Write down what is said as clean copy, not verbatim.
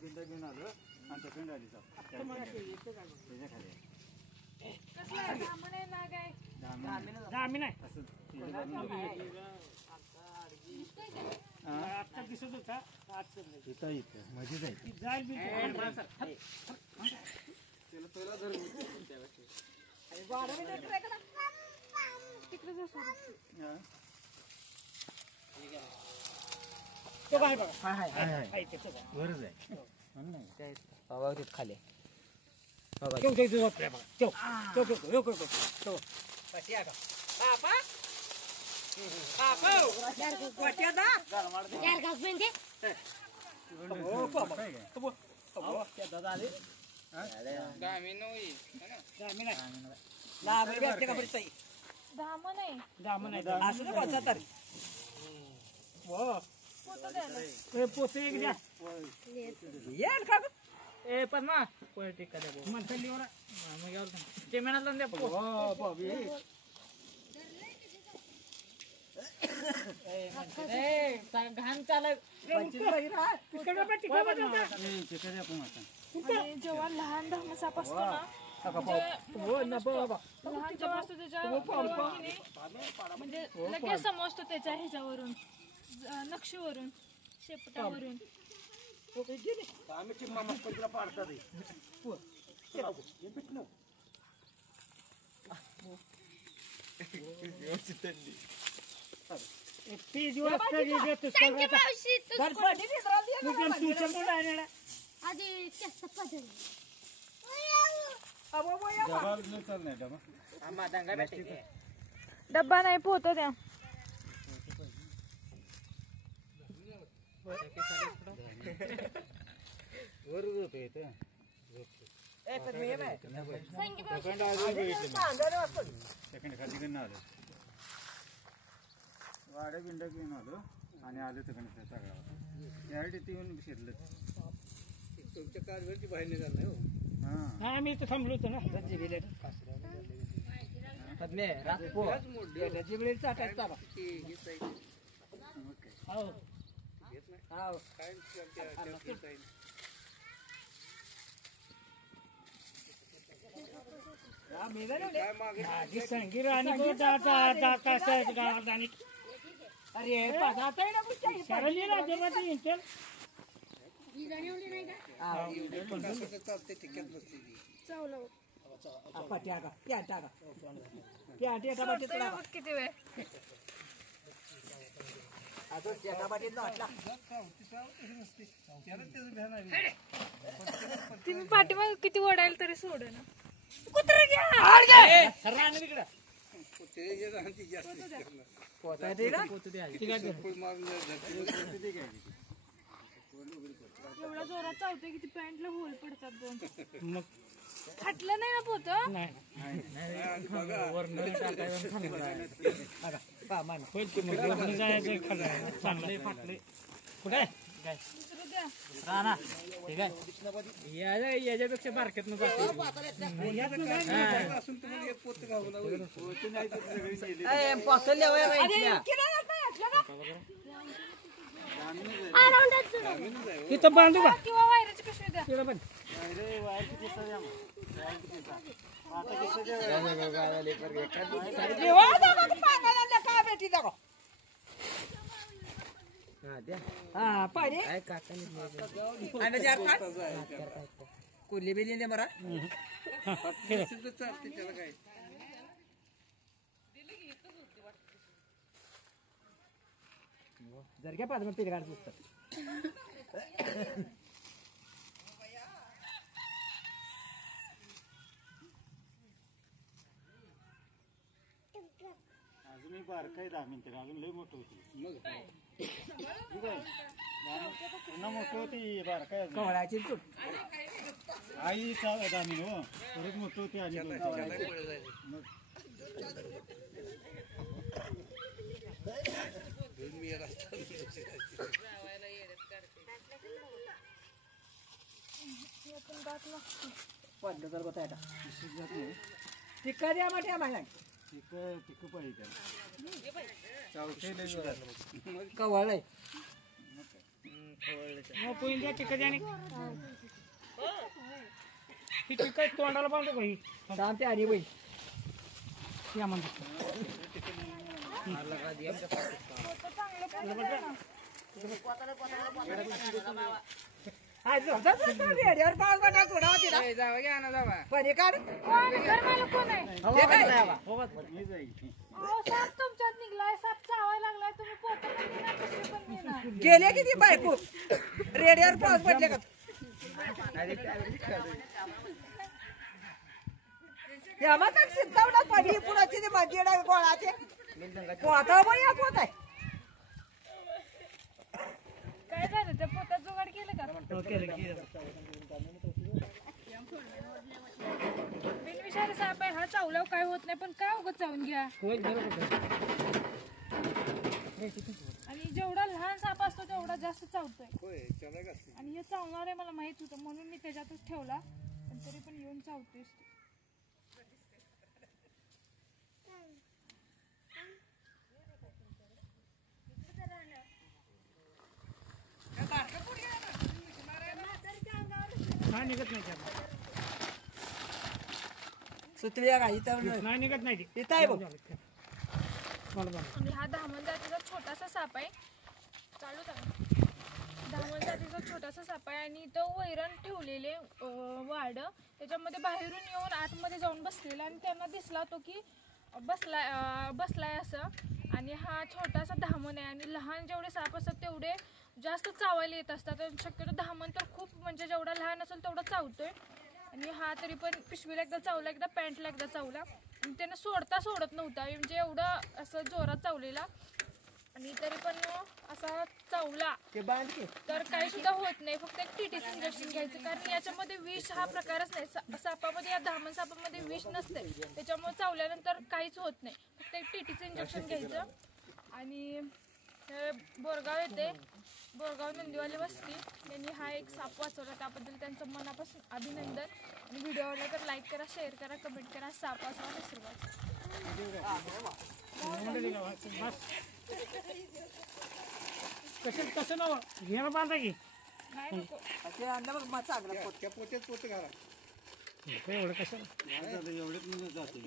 बिंडा घेऊन आलो आणि त्या पिंड आली त्याच्या खाली आता दिसत होता इथं इथं मध्ये जायचं त्याला पहिला धर वरच आहे बाबा खाली पद्मा घाण चालय जेव्हा लहान धामसाप असतो ना म्हणजे लगेच समजतो त्याच्या ह्याच्यावरून नक्षीवरून शेपटावरून डब्बा नाही पोहतो त्या वाड्या बिंडा घेऊन आलो आणि आलो तिकडे सगळ्यावर यासाठी ती येऊन शिरलं तुमच्या कारवरची बाहेर निघाल नाही हो हा आम्ही इथं थांबलो होतो ना संगीर आणि अरे किती वेळ तुम्ही पाठीमाग किती ओढायला तरी सोड ना कुत्रा घ्या एवढा जोरात चावतोय किती पॅन्टला होल पडतात दोन फाटलं नाही ना पोत याच्यापेक्षा बारक्यात तिथं बांधू का किंवा वायराची पिशवी द्या कोल्ही बिली मरा जर क्या पाच मिनिट गाडी पुस्तक अजून मी बारकाय 10 मिनिटं अजून लय मोठं होती पुन्हा मोठं होती बारकाय कवळाची चूक आई 10 मिनिट हो परत मोठं होती आणि पडलं तर होता टिक्का द्या मग आम्हाला तिक पाहिजे कवळ मग पोईंच्या टिकत आणि ही टिकत तोंडाला बांधतो का ही सांगते आणि बाई या म्हणतात रेडिओवर पाऊस पडला थोडा तिला जावा घ्या ना जावा परी काढ कोण घरमालक कोण आहे हे काय मी जाईल अहो, साप तुमच्यात निघलाय साप चावायला लागलाय तुम्ही पोतं पण देणार पिशवी पण देणार गेले किती बायको रेडिओवर पाऊस पडले का यामा काय सिद्धावडा पडी पुढाची ती मंदिर आहे गोळाचे पोता बाई या पोत आहे काय झालं त्या पोतात जुगाड केलं का बिनविषारी साप आहे हा चावल्यावर काय होत नाही पण काय उगत चावून घ्या आणि जेवढा लहान साप असतो तेवढा जास्त चावतोय आणि हे चावणार आहे मला माहित होतं म्हणून मी त्याच्यातच ठेवला पण तरी पण येऊन चावतोय नाही निघत नाही त्याला. सुतळ्या गाई तर नाही निघत नाही ती. इथं आहे बघ मला बघा. आणि हा धामण जातीचा छोटासा साप आहे चालू करा धामण जातीचा छोटासा साप आहे आणि इथं वैरण ठेवलेले वाड त्याच्यामध्ये बाहेरून येऊन आतमध्ये जाऊन बसलेला आणि त्यांना दिसला तो की बसलाय असं आणि हा छोटासा धामण आहे आणि लहान जेवढे साप असतात तेवढे जास्त चावायला येत असतात आणि शक्यतो धामण तर खूप म्हणजे जेवढा लहान असेल तेवढा चावतोय आणि हा तरी पण पिशवीला एकदा चावला एकदा पॅन्टला एकदा चावला आणि त्यानं सोडत नव्हता म्हणजे एवढं असं जोरात चावलेला आणि तरी पण असा चावला ते बांध की तर काही सुद्धा होत नाही फक्त एक टीटीचं इंजेक्शन घ्यायचं कारण याच्यामध्ये विष हा प्रकारच नाही सापामध्ये या धामण सापामध्ये विष नसते त्याच्यामुळे चावल्यानंतर काहीच होत नाही फक्त एक टीटीचं इंजेक्शन घ्यायचं आणि हे बोरगाव येते बोरगाव नंदीवाले वस्ती यांनी हा एक साप वाचवला त्याबद्दल त्यांचं मनापासून अभिनंदन आणि व्हिडिओ आवडला तर लाईक करा शेअर करा कमेंट करा साप वाचवा विसरू कसं नाव घेणं बांधा की ते आणलं बघ मग चांगलं पोत. त्या पोत्यात पोत घाला एवढं कसं एवढंच जातो